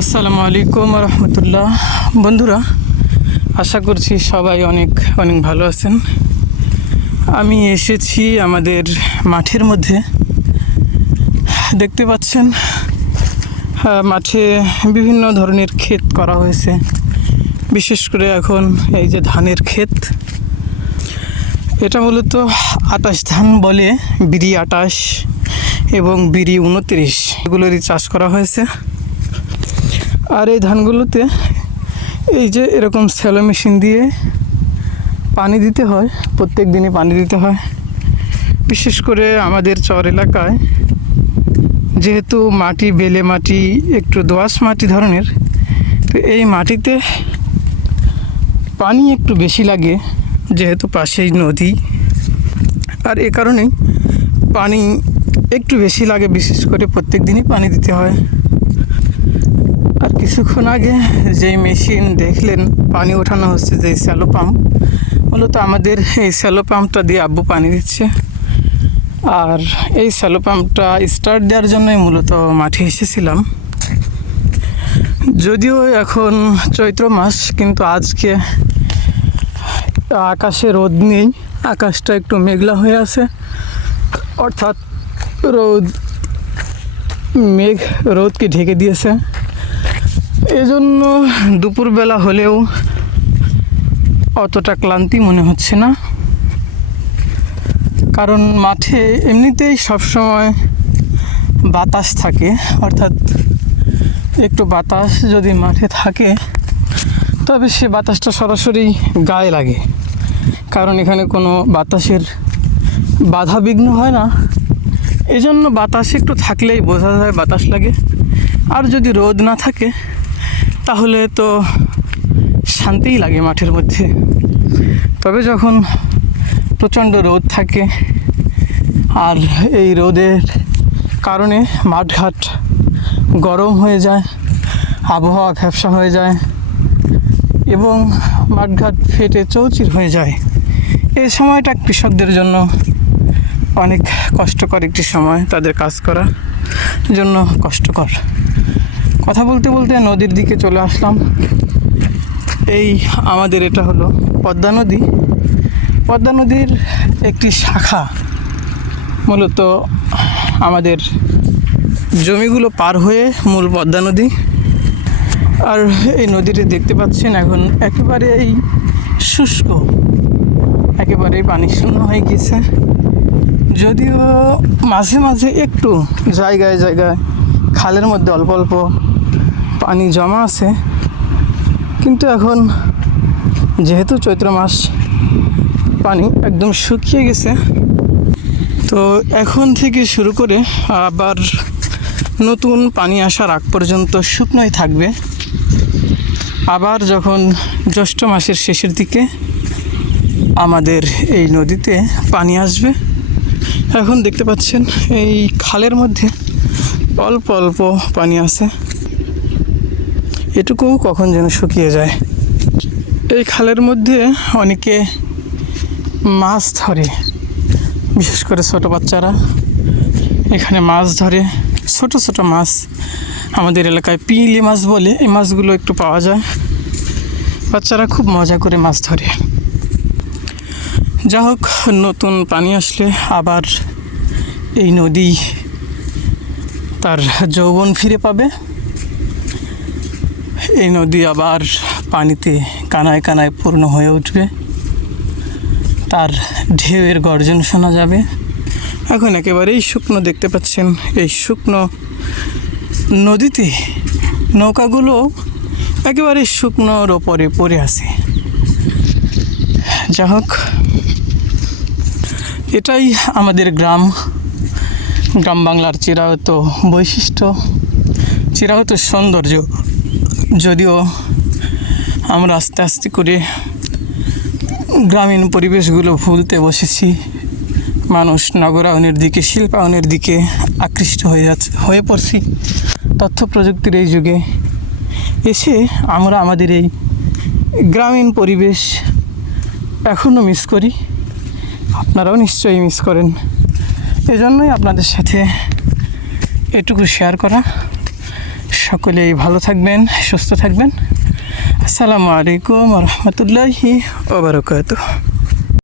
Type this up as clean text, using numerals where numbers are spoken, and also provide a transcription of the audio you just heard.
আসসালামু আলাইকুম রহমতুল্লাহ। বন্ধুরা, আশা করছি সবাই অনেক অনেক ভালো আছেন। আমি এসেছি আমাদের মাঠের মধ্যে। দেখতে পাচ্ছেন মাঠে বিভিন্ন ধরনের ক্ষেত করা হয়েছে। বিশেষ করে এখন এই যে ধানের ক্ষেত, এটা মূলত ২৮ ধান বলে, বিরি ২৮ এবং বিরি ২৯ এগুলোরই চাষ করা হয়েছে। আর এই ধানগুলোতে এই যে এরকম স্যালো মেশিন দিয়ে পানি দিতে হয়, প্রত্যেক দিনই পানি দিতে হয়। বিশেষ করে আমাদের চর এলাকায় যেহেতু মাটি বেলে মাটি, একটু দোআঁশ মাটি ধরনের, তো এই মাটিতে পানি একটু বেশি লাগে, যেহেতু পাশেই নদী। আর এ কারণেই পানি একটু বেশি লাগে, বিশেষ করে প্রত্যেক দিনই পানি দিতে হয়। আর কিছুক্ষণ আগে যেই মেশিন দেখলেন পানি ওঠানো হচ্ছে, যেই স্যালো পাম্প, মূলত আমাদের এই স্যালো পাম্পটা দিয়ে আব্বু পানি দিচ্ছে। আর এই স্যালো পাম্পটা স্টার্ট দেওয়ার জন্যই মূলত মাঠে এসেছিলাম। যদিও এখন চৈত্র মাস, কিন্তু আজকে আকাশে রোদ নেই, আকাশটা একটু মেঘলা হয়ে আছে। অর্থাৎ মেঘ রোদকে ঢেকে দিয়েছে। এজন্য দুপুরবেলা হলেও অতটা ক্লান্তি মনে হচ্ছে না, কারণ মাঠে এমনিতেই সবসময় বাতাস থাকে। অর্থাৎ একটু বাতাস যদি মাঠে থাকে, তবে সে বাতাসটা সরাসরি গায়ে লাগে, কারণ এখানে কোনো বাতাসের বাধা বিঘ্ন হয় না। এজন্য বাতাস একটু থাকলেই বোঝা যায় বাতাস লাগে। আর যদি রোদ না থাকে তাহলে তো শান্তিই লাগে মাঠের মধ্যে। তবে যখন প্রচণ্ড রোদ থাকে, আর এই রোদের কারণে মাঠঘাট গরম হয়ে যায়, আবহাওয়া ভ্যাপসা হয়ে যায় এবং মাঠঘাট ফেটে চৌচির হয়ে যায়, এই সময়টা কৃষকদের জন্য অনেক কষ্টকর একটি সময়। তাদের কাজ করার জন্য কষ্টকর। কথা বলতে বলতে নদীর দিকে চলে আসলাম। এই আমাদের এটা হলো পদ্মা নদী। পদ্মা নদীর একটি শাখা, মূলত আমাদের জমিগুলো পার হয়ে মূল পদ্মা নদী। আর এই নদীটি দেখতে পাচ্ছেন এখন একেবারেই শুষ্ক, একেবারেই পানি শূন্য হয়ে গেছে। যদিও মাঝে মাঝে একটু জায়গায় জায়গায় খালের মধ্যে অল্প অল্প পানি জমা আছে, কিন্তু এখন যেহেতু চৈত্র মাস, পানি একদম শুকিয়ে গেছে। তো এখন থেকে শুরু করে আবার নতুন পানি আসার আগ পর্যন্ত শুকনোই থাকবে। আবার যখন জ্যৈষ্ঠ মাসের শেষের দিকে আমাদের এই নদীতে পানি আসবে। এখন দেখতে পাচ্ছেন এই খালের মধ্যে অল্প অল্প পানি আছে, এটুকু কখন যেন শুকিয়ে যায়। এই খালের মধ্যে অনেকে মাছ ধরে, বিশেষ করে ছোট বাচ্চারা এখানে মাছ ধরে। ছোট ছোট মাছ, আমাদের এলাকায় পিলি মাছ বলে, এই মাছগুলো একটু পাওয়া যায়। বাচ্চারা খুব মজা করে মাছ ধরে। যা হোক, নতুন পানি আসলে আবার এই নদী তার যৌবন ফিরে পাবে। এই নদী আবার পানিতে কানায় কানায় পূর্ণ হয়ে উঠবে, তার ঢেউয়ের গর্জন শোনা যাবে। এখন একেবারেই শুকনো দেখতে পাচ্ছেন। এই শুকনো নদীতে নৌকাগুলো একেবারে শুকনোর ওপরে পড়ে আছে। যা হোক, এটাই আমাদের গ্রাম বাংলার চিরায়ত বৈশিষ্ট্য, চিরায়ত সৌন্দর্য। যদিও আমরা আস্তে আস্তে করে গ্রামীণ পরিবেশগুলো ভুলতে বসেছি, মানুষ নগরায়নের দিকে, শিল্পায়নের দিকে আকৃষ্ট হয়ে পড়ছি। তথ্য প্রযুক্তির এই যুগে এসে আমরা আমাদের এই গ্রামীণ পরিবেশ এখনও মিস করি। আপনারাও নিশ্চয়ই মিস করেন। এজন্যই আপনাদের সাথে এটুকু শেয়ার করা। সকলেই ভালো থাকবেন, সুস্থ থাকবেন। আসসালামু আলাইকুম ওয়া রাহমাতুল্লাহি ওয়া বারাকাতুহু।